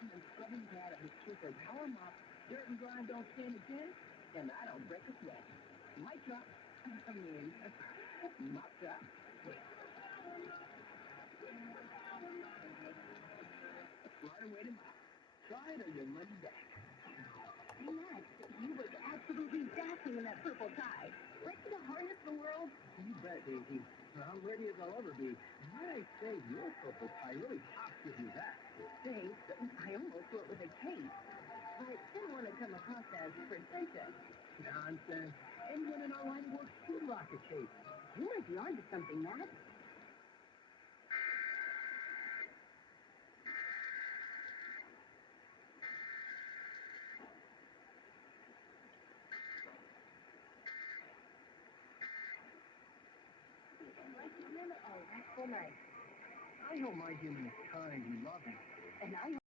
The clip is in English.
And scrubbing pad of his Super Power Mop, dirt and grime don't stand a chance, and I don't break a sweat. My truck, mop truck. A smarter way to mop. Try it or your money back. Hey, Max, you look absolutely dashing in that purple tie. Ready to harness the world? You bet, Daisy. I'm ready as I'll ever be. Might I say, your purple tie really pops with you back. Thanks. I almost went with a cape. But didn't want to come across as pretentious. Nonsense. Anyone in our line of work should rock a cape. You might be onto something, Matt. Oh, that's so nice. I hope my human is kind and loving. And I